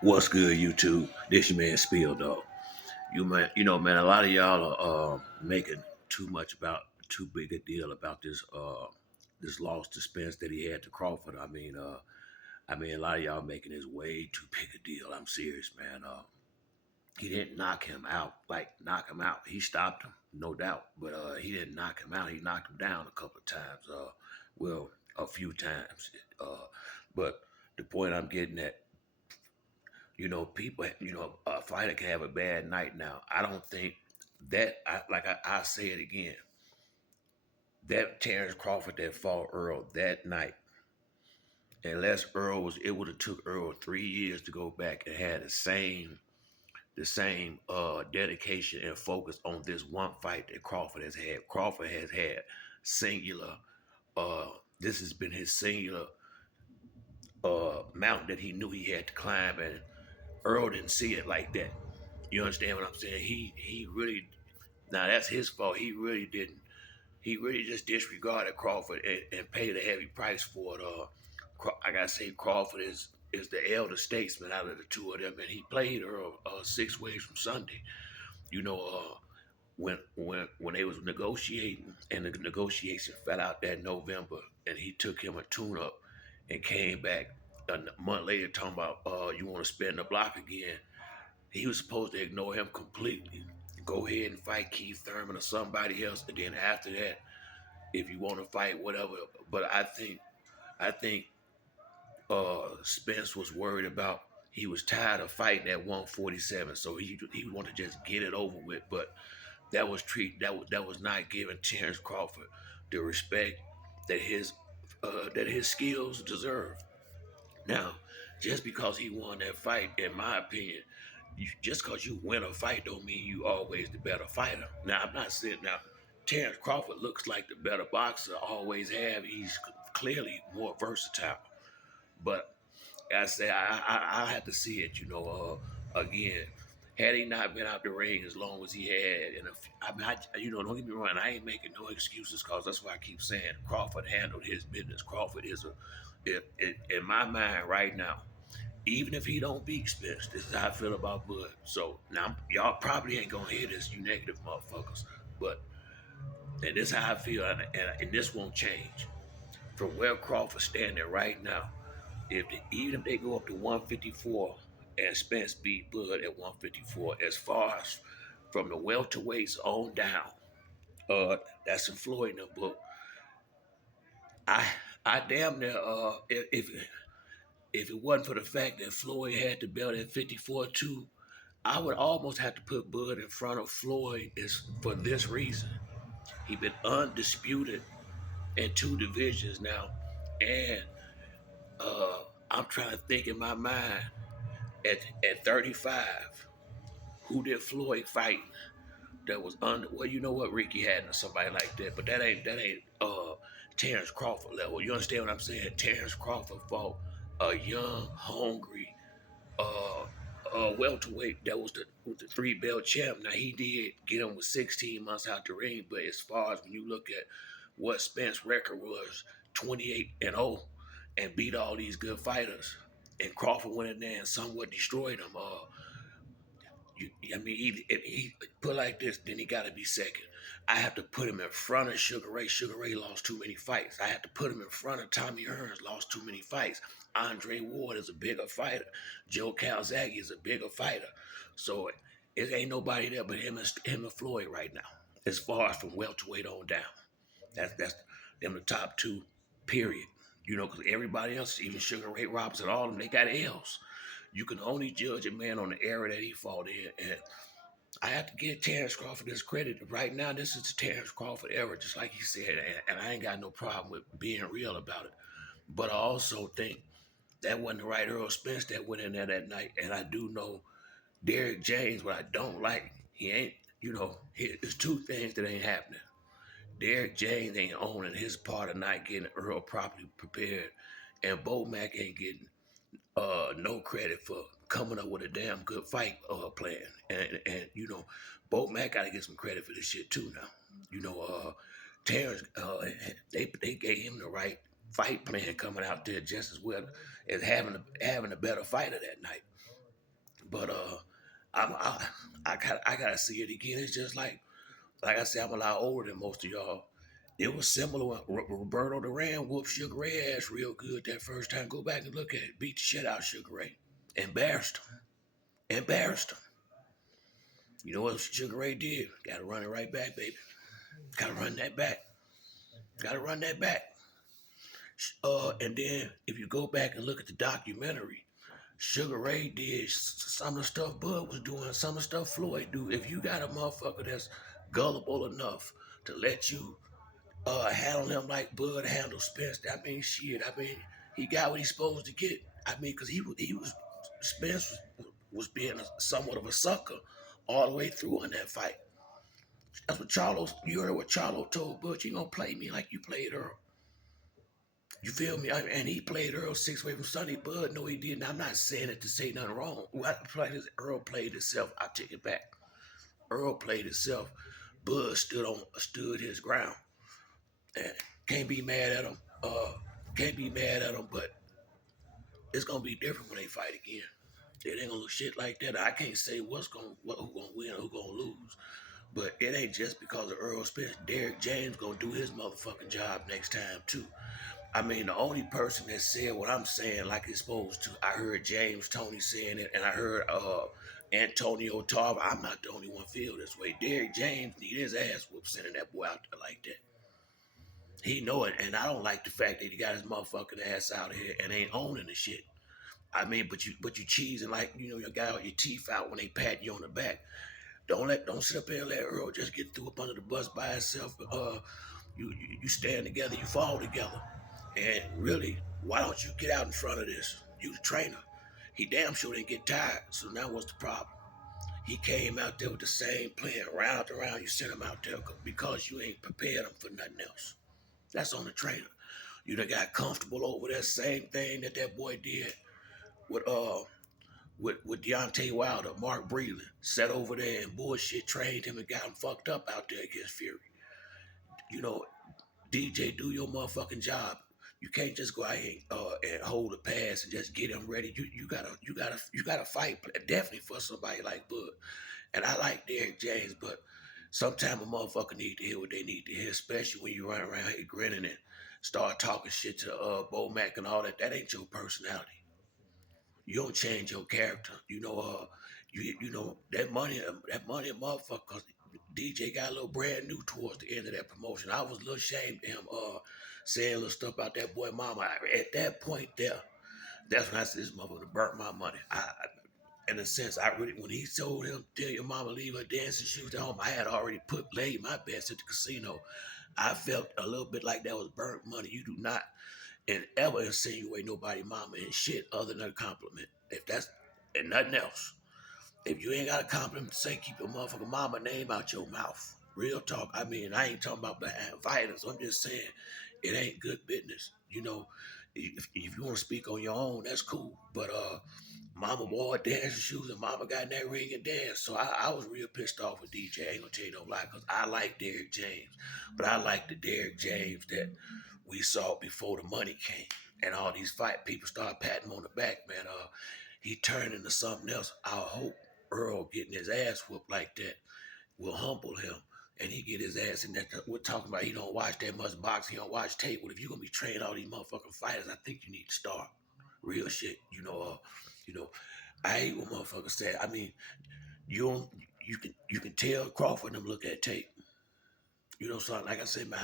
What's good, YouTube? This your man Spill Dog. Man, a lot of y'all are making too much about too big a deal about this loss to Spence that he had to Crawford. A lot of y'all making this way too big a deal. I'm serious, man. He didn't knock him out, like knock him out. He stopped him, no doubt, but he didn't knock him out. He knocked him down a couple of times. Well, a few times. But the point I'm getting at, people, a fighter can have a bad night now. I don't think I say it again, that Terrence Crawford that fought Earl that night, unless it would have took Earl 3 years to go back and had the same dedication and focus on this one fight that Crawford has had. Crawford has had singular, this has been his singular mountain that he knew he had to climb, and Earl didn't see it like that. You understand what I'm saying? He really, now that's his fault. He really didn't. He really just disregarded Crawford and paid a heavy price for it. I gotta say Crawford is the elder statesman out of the two of them, and he played Earl 6 ways from Sunday. You know, when they was negotiating and the negotiation fell out that November, and he took him a tune up and came back a month later talking about you want to spin the block again. He was supposed to ignore him completely. Go ahead and fight Keith Thurman or somebody else, and then after that, if you want to fight, whatever. But I think Spence was worried about. He was tired of fighting at 147, so he wanted to just get it over with. But that was not giving Terrence Crawford the respect that his skills deserve. Now, just because he won that fight, in my opinion, just because you win a fight don't mean you always the better fighter. Now, I'm not saying now Terrence Crawford looks like the better boxer, always have. He's clearly more versatile. But I say I had to see it, again. Had he not been out the ring as long as he had, don't get me wrong, I ain't making no excuses because that's why I keep saying Crawford handled his business. Crawford is in my mind right now. Even if he don't beat Spence, this is how I feel about Bud. So now y'all probably ain't gonna hear this, you negative motherfuckers. But and this is how I feel, and this won't change. From where Crawford standing right now, even if they go up to 154 and Spence beat Bud at 154, as far as from the welterweights on down, that's in Floyd in the book. I I damn near if it wasn't for the fact that Floyd had the belt at 54 too, I would almost have to put Bud in front of Floyd is for this reason. He been undisputed in two divisions now, and I'm trying to think in my mind at 35, who did Floyd fight that was under? Well, you know what, Ricky Hatton or somebody like that, but that ain't Terrence Crawford level. You understand what I'm saying? Terrence Crawford fought a young, hungry, uh, welterweight that was the three-belt champ. Now he did get him with 16 months out the ring, but as far as when you look at what Spence's record was, 28-0, and beat all these good fighters, and Crawford went in there and somewhat destroyed him. If he put like this, then he got to be second. I have to put him in front of Sugar Ray. Sugar Ray lost too many fights. I have to put him in front of Tommy Hearns, lost too many fights. Andre Ward is a bigger fighter. Joe Calzaghe is a bigger fighter. So it ain't nobody there but him and Floyd right now. As far as from welterweight on down, that's them the top two. Period. Because everybody else, even Sugar Ray Robinson, all of them, they got L's. You can only judge a man on the era that he fought in. And I have to give Terrence Crawford his credit. Right now, this is the Terrence Crawford era, just like he said. And I ain't got no problem with being real about it. But I also think that wasn't the right Errol Spence that went in there that night. And I do know Derrick James, what I don't like, he ain't, there's two things that ain't happening. Derrick James ain't owning his part of not getting Earl properly prepared. And Bo Mack ain't getting no credit for coming up with a damn good fight plan. And Bo Mack got to get some credit for this shit too now. Terrence, they gave him the right fight plan coming out there just as well as having a better fighter that night. But I gotta see it again. It's just like I said, I'm a lot older than most of y'all. It was similar when Roberto Duran whooped Sugar Ray ass real good that first time. Go back and look at it. Beat the shit out of Sugar Ray. Embarrassed him. Embarrassed him. You know what Sugar Ray did? Gotta run it right back, baby. Gotta run that back. Gotta run that back. And then if you go back and look at the documentary, Sugar Ray did some of the stuff Bud was doing, some of the stuff Floyd do. If you got a motherfucker that's gullible enough to let you handle him like Bud handled Spence, I mean, shit. I mean, he got what he's supposed to get. I mean, because he was Spence was being somewhat of a sucker all the way through in that fight. That's what Charlo. You heard what Charlo told Bud. You gonna play me like you played Earl. You feel me? And he played Earl 6 way from Sunday. Bud, no, he didn't. I'm not saying it to say nothing wrong. Earl played himself. I take it back. Earl played himself. Bud stood his ground. And can't be mad at him. Can't be mad at him. But it's gonna be different when they fight again. It ain't gonna look shit like that. I can't say who gonna win, who gonna lose. But it ain't just because of Earl Spence. Derrick James gonna do his motherfucking job next time too. I mean, the only person that said what I'm saying like it's supposed to, I heard James Tony saying it, and I heard Antonio Tarver. I'm not the only one feel this way. Derrick James need his ass whooped sending that boy out there like that. He know it, and I don't like the fact that he got his motherfucking ass out here and ain't owning the shit. I mean, but you cheesing like you got all your teeth out when they pat you on the back. Don't sit up there and let Earl just get through up under the bus by himself. You stand together, you fall together. And really, why don't you get out in front of this? You the trainer. He damn sure didn't get tired. So now what's the problem? He came out there with the same plan, round and round. You sent him out there because you ain't prepared him for nothing else. That's on the trainer. You done got comfortable over that same thing that boy did with with Deontay Wilder, Mark Breland, sat over there and bullshit trained him and got him fucked up out there against Fury. You know, DJ, do your motherfucking job. You can't just go out here and hold a pass and just get him ready. You gotta fight definitely for somebody like Bud. And I like Derrick James, but sometimes a motherfucker need to hear what they need to hear, especially when you run around here grinning and start talking shit to Bo Mac and all that. That ain't your personality. You don't change your character. You know that money, motherfucker. 'Cause DJ got a little brand new towards the end of that promotion. I was a little ashamed of him saying little stuff about that boy mama. At that point there, that's when I said this motherfucker burnt my money. In a sense, I really when he told him tell your mama leave her dancing shoes at home, I had already laid my bets at the casino. I felt a little bit like that was burnt money. You do not and ever insinuate nobody mama and shit other than a compliment. If that's and nothing else. If you ain't got a compliment to say, keep your motherfucking mama name out your mouth. Real talk. I mean, I ain't talking about behind violence. I'm just saying it ain't good business. If you want to speak on your own, that's cool. But mama wore dancing shoes and mama got in that ring and danced. So I was real pissed off with DJ. I ain't gonna tell you no lie, because I like Derrick James. But I like the Derrick James that we saw before the money came. And all these fight people start patting him on the back, man. He turned into something else. I hope Earl getting his ass whooped like that will humble him and he get his ass in that. We're talking about he don't watch that much boxing, he don't watch tape. Well, if you're gonna be training all these motherfucking fighters, I think you need to start real shit. You know, I hate what motherfuckers say. I mean, you don't you can tell Crawford and them look at tape. So like I said, man,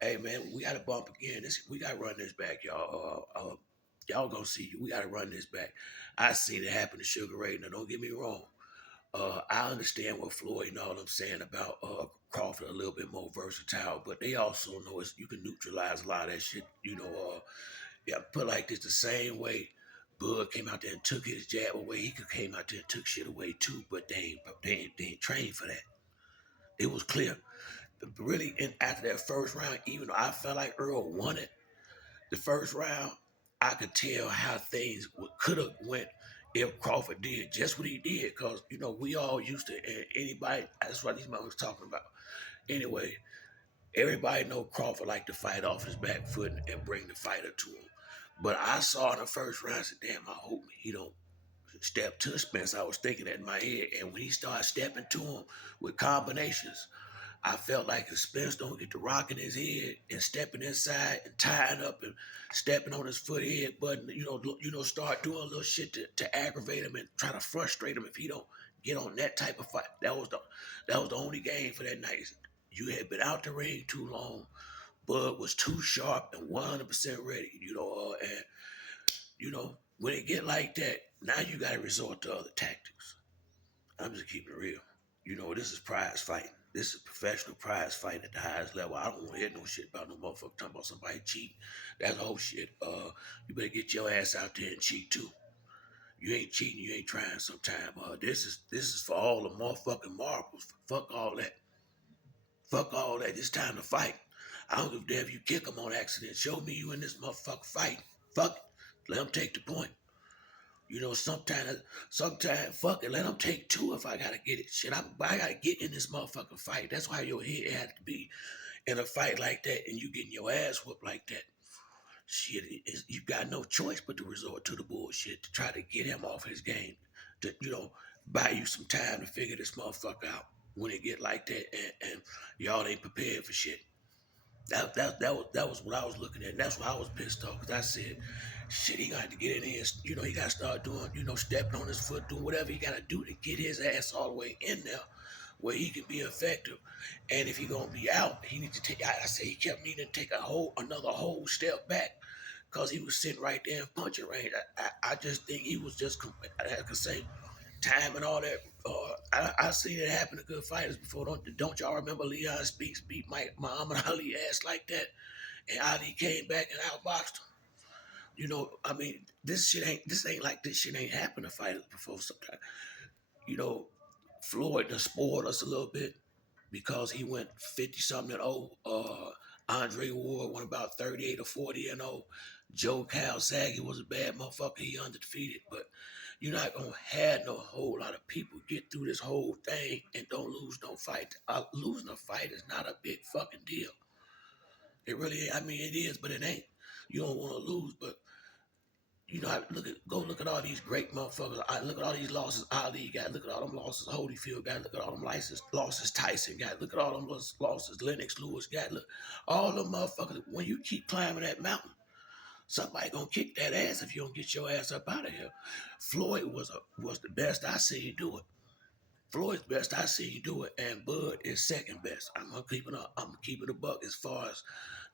hey man, we gotta bump again. We gotta run this back, y'all. Y'all gonna see. We gotta run this back. I seen it happen to Sugar Ray. Now don't get me wrong. I understand what Floyd and all them saying about Crawford a little bit more versatile, but they also know you can neutralize a lot of that shit. Yeah, put like this the same way Bud came out there and took his jab away. He could came out there and took shit away too, but they ain't trained for that. It was clear. Really, after that first round, even though I felt like Earl won it, the first round, I could tell how things could have went if Crawford did just what he did. Cause we all used to anybody. That's what these men was talking about. Anyway, everybody know Crawford like to fight off his back foot and bring the fighter to him. But I saw in the first round, I said, "Damn, I hope he don't step to Spence. I was thinking that in my head. And when he started stepping to him with combinations, I felt like if Spence don't get the rock in his head and stepping inside and tying up and stepping on his foot head button, start doing a little shit to aggravate him and try to frustrate him if he don't get on that type of fight. That was the only game for that night. You had been out the ring too long. Bud was too sharp and 100% ready, and when it get like that, now you got to resort to other tactics. I'm just keeping it real. This is prize fighting. This is professional prize fighting at the highest level. I don't want to hear no shit about no motherfucker talking about somebody cheating. That's whole shit. You better get your ass out there and cheat too. You ain't cheating. You ain't trying. Sometime. This is for all the motherfucking marbles. Fuck all that. Fuck all that. It's time to fight. I don't give a damn if you kick them on accident. Show me you in this motherfucker fight. Fuck it. Let them take the point. Sometimes, fuck it, let them take two if I gotta get it. Shit, I gotta get in this motherfucking fight. That's why your head had to be in a fight like that and you getting your ass whooped like that. Shit, you got no choice but to resort to the bullshit to try to get him off his game. To, buy you some time to figure this motherfucker out when it get like that and y'all ain't prepared for shit. That was what I was looking at. And that's why I was pissed off because I said, shit, he got to get in here. He got to start doing, stepping on his foot, doing whatever he got to do to get his ass all the way in there where he can be effective. And if he gonna be out, he needs to take. I say he kept needing to take another whole step back because he was sitting right there in punching range. I just think he was just, like I could say, time and all that. I seen it happen to good fighters before. Don't y'all remember Leon Speaks beat Muhammad Ali ass like that, and Ali came back and outboxed him. I mean, this ain't like this shit ain't happened to fighters before. Sometimes, you know, Floyd done spoiled us a little bit because he went 50 something and old. Andre Ward went about 38 or 40 and old. Joe Calzaghe was a bad motherfucker. He undefeated, but you're not gonna have no whole lot of people get through this whole thing and don't lose no fight. Losing a fight is not a big fucking deal. It really ain't. I mean, it is, but it ain't. You don't want to lose, but go look at all these great motherfuckers. I look at all these losses Ali got. Look at all them losses Holyfield got. Look at all them losses Tyson got. Look at all them losses Lennox Lewis got. Look, all them motherfuckers. When you keep climbing that mountain, somebody gonna kick that ass if you don't get your ass up out of here. Floyd was the best I seen do it. Floyd's best I seen do it, and Bud is second best. I'm keeping a buck as far as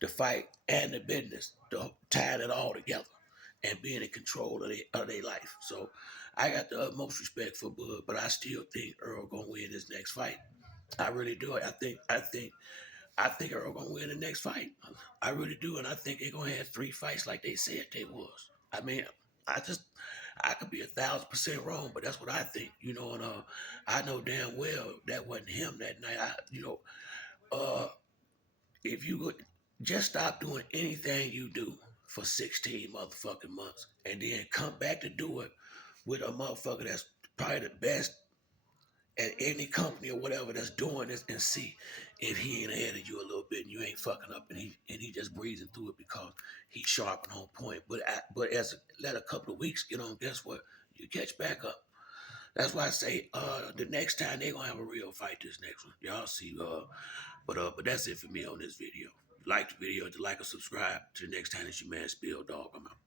the fight and the business, tying it all together and being in control of their life. So I got the utmost respect for Bud, but I still think Earl gonna win his next fight. I really do. I think Errol gonna win the next fight. I really do, and I think they're gonna have 3 fights like they said they was. I mean, I could be 1,000% wrong, but that's what I think. And I know damn well that wasn't him that night. Uh, if you would just stop doing anything you do for 16 motherfucking months, and then come back to do it with a motherfucker that's probably the best at any company or whatever that's doing this and see if he ain't ahead of you a little bit and you ain't fucking up and he just breezing through it because he's sharp and on point. But let a couple of weeks get on, guess what? You catch back up. That's why I say the next time they gonna have a real fight this next one. Y'all see but that's it for me on this video. Like the video, to like or subscribe. Till next time, it's your man Spill Dog. I'm out.